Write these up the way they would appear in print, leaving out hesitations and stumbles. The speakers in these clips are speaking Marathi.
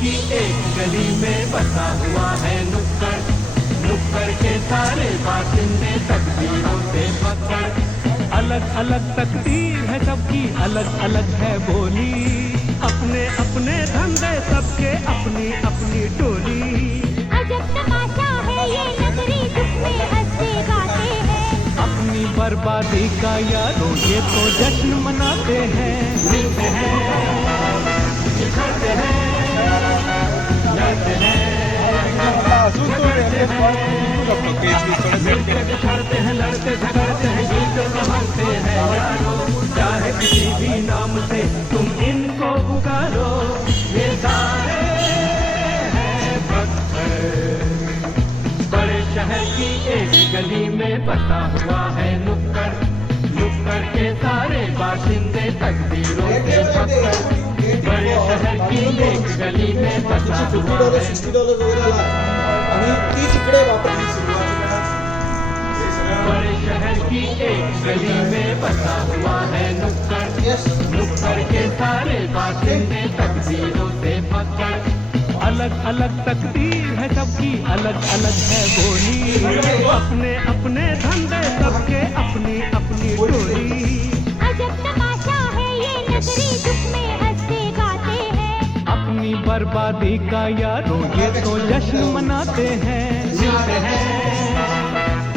की एक गली में बसा हुआ है नुक्कड़, नुक्कड़ के सारे बाशिंदे तकदीरों से पकड़। अलग अलग तकदीर है सबकी, अलग अलग है बोली, अपने अपने धंधे सबके, अपनी अपनी टोली। अजब तमाशा है ये नगरी, दुख में हंसते गाते हैं। अपनी बर्बादी का यारों ये तो जश्न मनाते हैं। मिलते हैं, बिछड़ते हैं, लड़ते हैं, बिछड़ते हैं, लड़ते झगड़ते हैं, मिलकर संभलते हैं यारों। चाहे किसी भी नाम से तुम इनको पुकारो, ये सारे हैं पत्थर। बड़े शहर की एक गली में बसा हुआ है नुक्कड़, नुक्कड़ के सारे बाशिंदे तकदीरों से पकड़। बड़े शहर की एक गली में बसा हुआ है। $60 वगैरे आला आणि ती तिकडे वापरली सुरुवातीला। बड़े शहर की एक गली में बसा हुआ है नुक्कड़, नुक्कड़ के सारे बाशिंदे तकदीरों से पकड़। अलग अलग तकदीर है सबकी, अलग अलग है बोली, अपने अपने धंधे सबके, अपनी अपनी टोली। अजब तमाशा है ये नगरी, दुख में हंसते गाते हैं। अपनी बर्बादी का यारों ये तो जश्न मनाते हैं। मिलते हैं,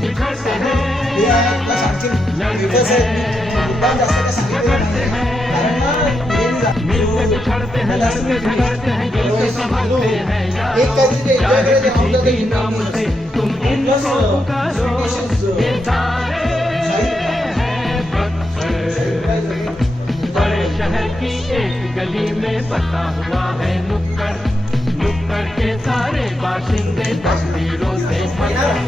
बिछड़ते हैं, हे आपला सांगतील रिवर्स आहे, मुद्दाम जास्त काय सांगितलं नाही, कारण मिलते बिछड़ते हैं, लड़ते झगड़ते हैं, गिलते संभलते हैं एक काहीतरी यारों। एन्जॉय चाहे करायचं किसी भी नाम से तुम इनको पुकारो, ये सारे हैं पत्थर। बड़े शहर की एक गली में बसा हुआ है नुक्कड़, नुक्कड़ के सारे बाशिंदे तस्वीरों से पकड़।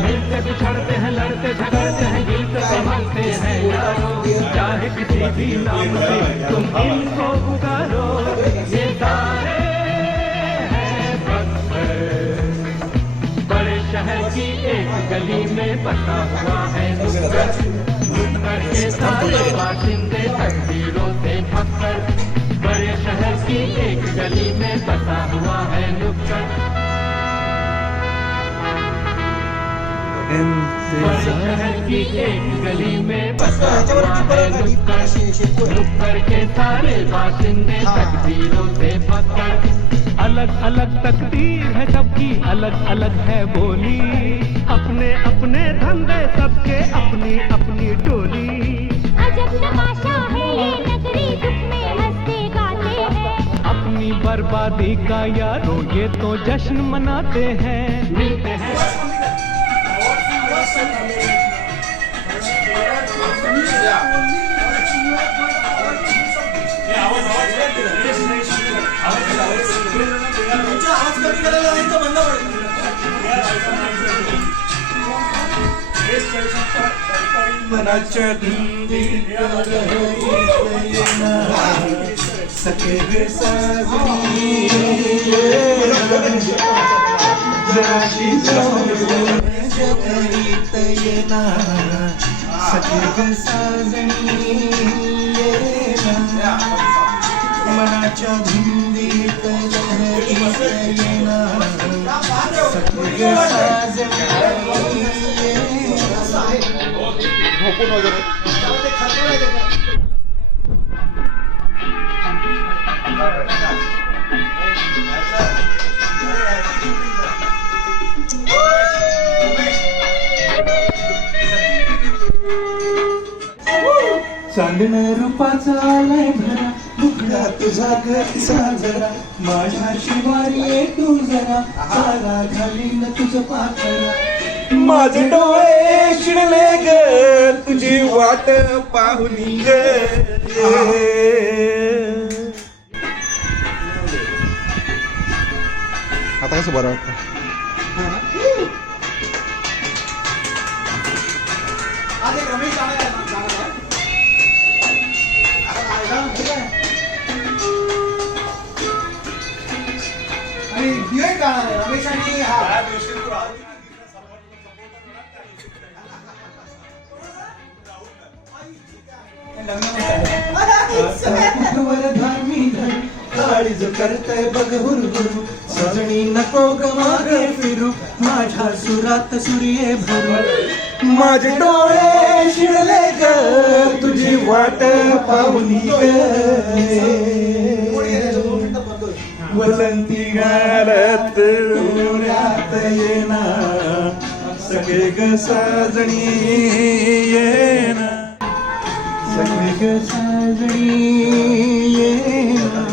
मिलते बिछड़ते हैं, लड़ते झगड़ते हैं, गिलते संभलते हैं यारों। चाहे किसी भी नाम से तुम इनको पुकारो, ये सारे हैं पत्थर। बड़े शहर की एक गली में बसा हुआ है नुक्कड़, नुक्कड़ के सारे बाशिंदे तकदीरों से पकड़। बड़े शहर की एक गली में बसा हुआ है नुक्कड़, बड़े शहर की एक गली में बसा हुआ है नुक्कड़, नुक्कड़ के सारे बाशिंदे तकदीरों से पकड़। अलग अलग तकदीर है सबकी, अलग अलग है बोली, अपने अपने धंधे सबके, अपनी अपनी टोली। अजब तमाशा है ये नगरी, दुख में हंसते गाते हैं। अपनी बर्बादी का यारों ये तो जश्न मनाते हैं। मिलते हैं, तुमचा आवाज कमी केलेला नाही तर बंद पडेल। मनाच्या धुंदीत सखे गे साजनी जराशी जगरीत येना सखे गे साजनी मनाच्या धुंदीत लहरीत येना सखे गे साजनी झोपून वगैरे चांदण रूपाचा आलाय भरा, मुखडा तुझा घरी साजरा, माझ्या शिवारी तू जरा, सारा घालीन तुझ पाखरा, माझे डोळे शिरले ग तुझी वाट पाहुनी ग। आता कसं बरं वाटतं? रमेश आणि कुठवर धार्मी धर काळी काळीज करतय बघ हुरहुर सजणी नको ग मागे फिरू माझ्या सुरात सूर्य भरू माझे डोळे शिरले ग तुझी वाट पाहुनी ग वसंती गारत डोळ्यात येना सगळे ग साजणी येना सगळे ग साजणी येना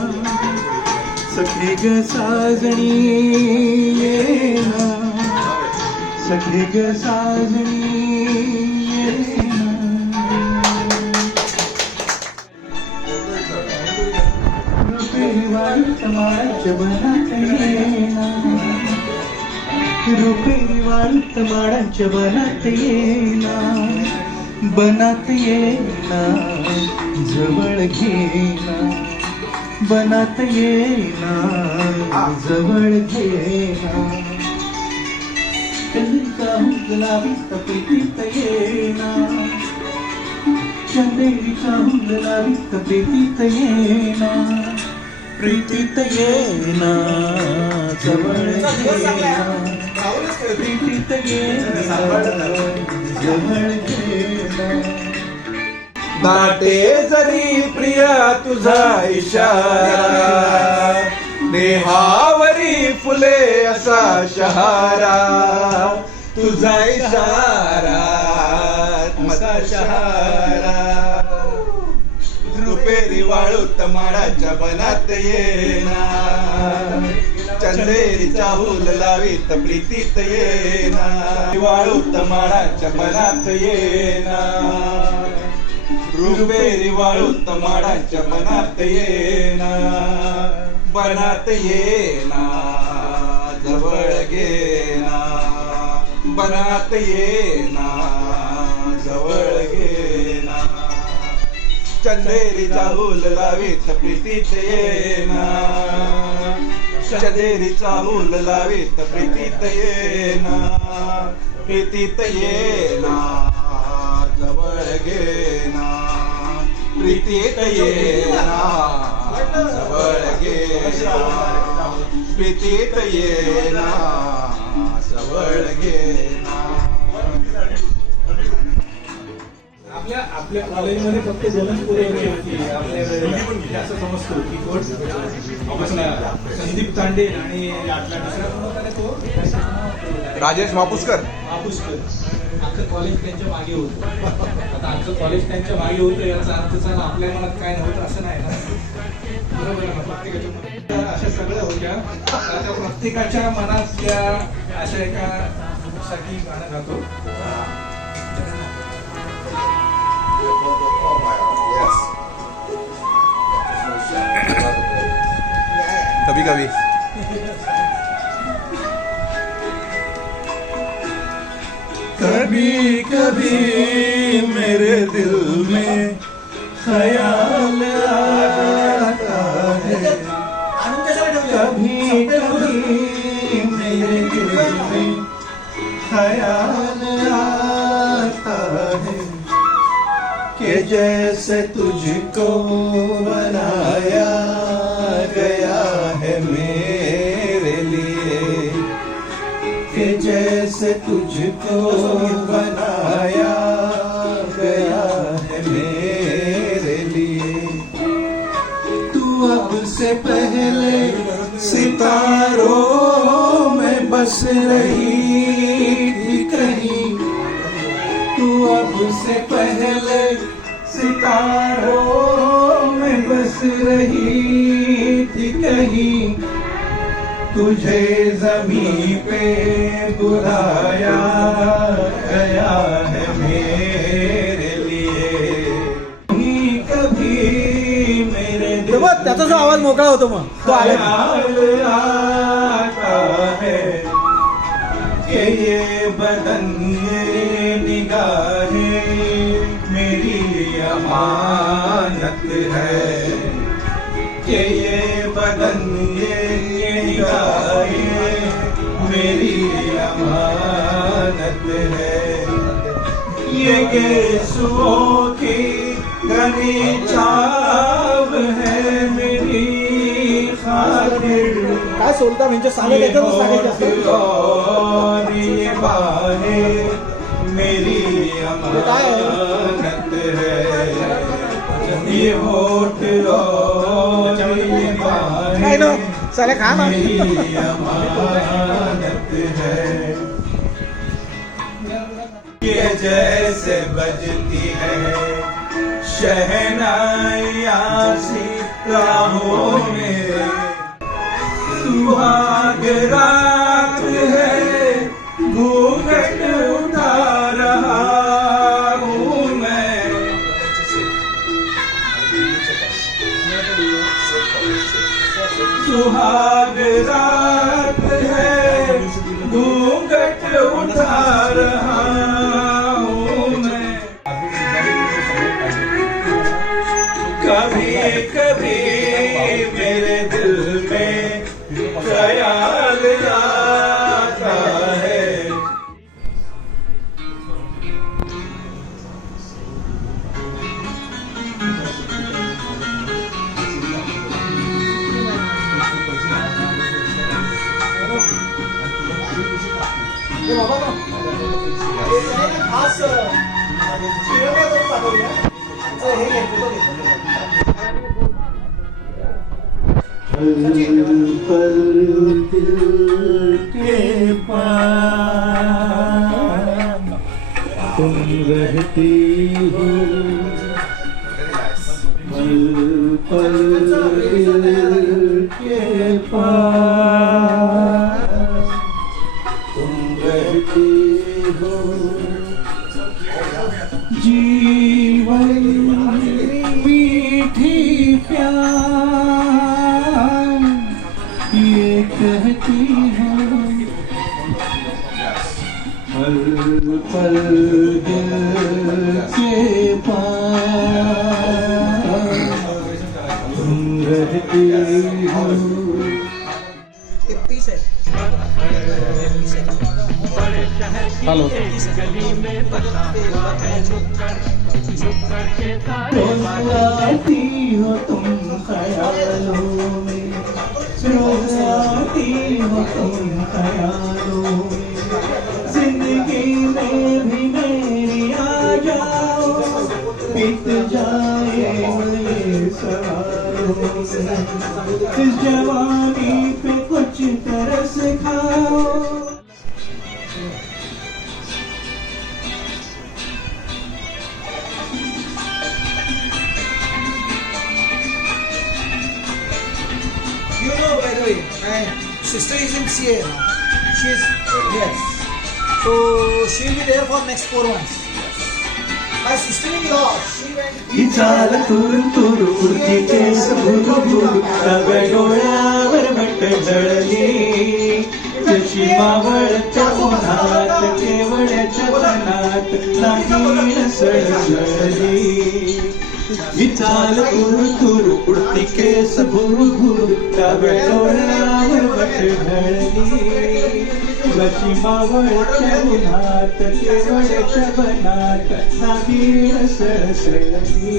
सगळे ग साजणी येना सगळे ग साजणी येना वाळूत बनात येना रुपेरी वाळूत माडांच्या बनात येना बनात येना जवळ घेना बनात येना जवळ घेना चंद्रिका हुंदलावीत प्रीतीत येना चंद्रिका हुंदलावीत प्रीतीत येना प्रीतीत येना जवळ घेना प्रीतीत येना जवळ घेना दाटे जरी प्रिया तुझा इशारा देहावरी फुले असा शहारा तुझा इशारा मसा शहारा रुपेरी वाळूत माडाच्या बनात येना चंदेरीचा हुल लावीत प्रीतीत येना वाळूत माडाच्या बनात येना रुपेरी वाळूत माडाच्या बनात येना बनात येना जवळ घेना बनात येना जवळ घेना चंदेरीचा हुल लावीत प्रीतीत येना चंदेरीचा हुल लावीत प्रीतीत येना प्रीतीत येना जवळ घेना प्रीतीत येना जवळ घेना प्रीतीत येना जवळ घेना आपल्या कॉलेजमध्ये फक्त दोनच पुरवणी होती. आपल्या असं समजतो की कोण संदीप तांडे आणि आपला दुसरा कोण होता तो राजेश मापुसकर अख्खं कॉलेज त्यांच्या मागे होतं. आता अख्खं कॉलेज त्यांच्या मागे होतं याचा अर्थ झाला आपल्या मनात काय नव्हतं असं नाही ना. बरोबर आहे ना. प्रत्येकाच्या मनात अशा सगळ्या होत्या. त्या प्रत्येकाच्या मनातल्या अशा एका साठी गाणं गातो. कभी कभी कभी कभी मेरे दिल में ख्याल आता है कभी कभी मेरे दिल में ख्याल आता है कि जैसे तुझको बनाया गया है मेरे लिए कि जैसे तुझको बनाया गया है मेरे लिए तू अब से पहले सितारों में बस रही थी कहीं तू अब से पहले सितारों में बस रही थी कहीं तुझे जमीन पे बुलाया गया है मेरे लिए कभी मेरे त्याचा जो आवाज मोकळा होतो मग तो ख्याल आता है कि ये बदन ये निगाहें मेरी अमानत है कि ये बदन ये निगाहें मेरी अमानत है ये गेसुओं की घनी छाव है मेरी काय सोलता म्हणजे सांगा त्याच्यातच सांगायचं असतं. और ये बाहें मेरी अमानत है, ये होठ और ये काय ना बाहें चला खा ना. मेरी अमानत है, ये जैसे बजती है शहनाइयाँ सी राहों में, सुहाग रात है घूंघट उठा रहा हूँ मैं, सुहाग रात है घूंघट उठा रहा हूँ मैं, कभी कभी मेरे दिल में ख्याल आता है, हे बाबा ना, हे त्याने ना खास चिरवण्या करून दाखवल्या. त्याचं हे घे, फोटो घे. पल दिल के पास तुम रहती हो, पल दिल के पास तुम रहती हो, जीवन मीठी प्यार ये कहती हो, पल पल दिल के पास तुम रहती हो. ते 30 आहे. बड़े शहर की एक गली में बसा हुआ है नुक्कड़ के तारे रोज आती हो तुम ख्यालों में, रोज आती हो तुम ख्यालों में, जिंदगी में भी मेरी आ जाओ, बीत जाए ये सवालों से, इस जवानी पे कुछ तरस खाओ. You know, by the way, my sister is in CA now. She's yes. So she'll be there for next 4 months. My sister-in-law, she went. ही चाल तुर तुर उडती केस भुरभुर, तव्या डोळ्यावर बट जळली, जशी मावळत्या उन्हात केवळ्याच्या तनात नागिण सळसळली. ही चाल तुर तुर उडती केस भुरभुर, तव्या डोळ्यावर बट जळली, जशी मावळत्या उन्हात केवळ्याच्या बनात नागिण सळसळली.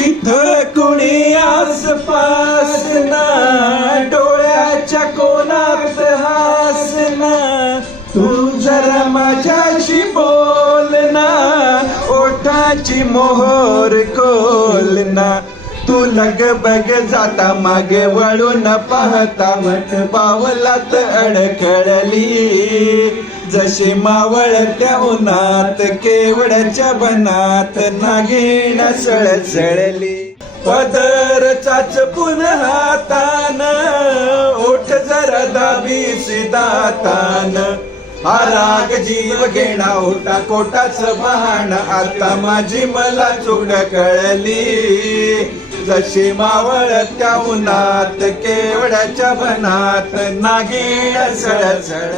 इथं कुणी आसपास ना, डोळ्याच्या कोणात हासना, तू जरा माझ्याशी बोल ना, ओठाची मोहर खोल ना, तू लगबग जाता मागे वळून पाहता, वट पावलात अडखळली, जशी मावळत्या उन्हात केवड्याच्या बनात नागिण सळसळली. पदर चाचपून हातान, ओठ जरा दाबीस दातान, हा राग जीव घेणा होता कोटाच बहाण, आता माझी मला चूक कळली, जशी मावळत्या उन्हात केवड्याच्या बनात नागिण सळसळ